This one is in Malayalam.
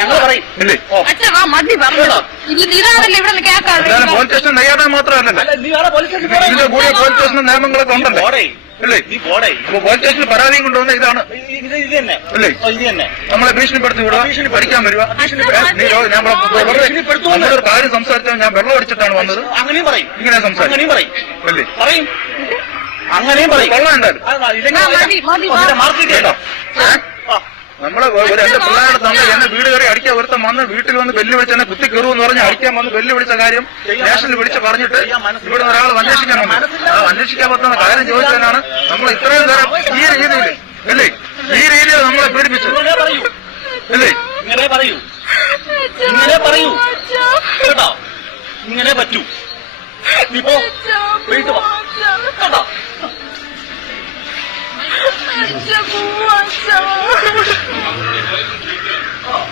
ഞങ്ങൾ പറയും ഇല്ലേ? പോലീസ് സ്റ്റേഷൻ നെയ്യാടാൻ മാത്രമല്ലല്ലോ, ഇതിന്റെ കൂടിയ പോലീസ് സ്റ്റേഷൻ നിയമങ്ങളൊക്കെ ഉണ്ടല്ലോ അല്ലേ? അപ്പൊ പോലീസ് സ്റ്റേഷനിൽ പരാതിയും കൊണ്ടുവന്ന ഇതാണ് അല്ലേ? നമ്മളെ ഭീഷണിപ്പെടുത്തി വിടുക, പഠിക്കാൻ വരിക. നമ്മളൊരു കാര്യം സംസാരിച്ചാൽ ഞാൻ വെള്ളം അടിച്ചിട്ടാണ് വന്നത്, അങ്ങനെയും പറയും, ഇങ്ങനെ സംസാരിക്കും അല്ലേ? അങ്ങനെയും പറയും. കൊള്ളാം എന്തായാലും നമ്മളെ എന്റെ പിള്ളേരുടെ തമ്മിൽ എന്നെ വീട് കയറി അടിക്കാൻ ഒരുത്തം വന്ന് വീട്ടിൽ വന്ന് വെല്ലു വിളിച്ച് എന്നെ കുത്തി കയറുമെന്ന് പറഞ്ഞ് അടിക്കാൻ വന്ന് വെല്ലു വിളിച്ച കാര്യം സ്റ്റേഷനിൽ വിളിച്ച് പറഞ്ഞിട്ട് ഇവിടെ ഒരാൾ അന്വേഷിക്കാൻ വന്നു. അന്വേഷിക്കാൻ പറ്റുന്ന കാര്യം ചോദിച്ചാലാണ് നമ്മൾ ഇത്രയും നേരം ഈ രീതിയിൽ അല്ലേ, ഈ രീതിയിൽ നമ്മളെ പീഡിപ്പിച്ചു അല്ലേ? ഇങ്ങനെ പറയൂ കേട്ടോ, ഇങ്ങനെ പറ്റൂ. ഇപ്പോ വീട്ടു കേട്ടോ.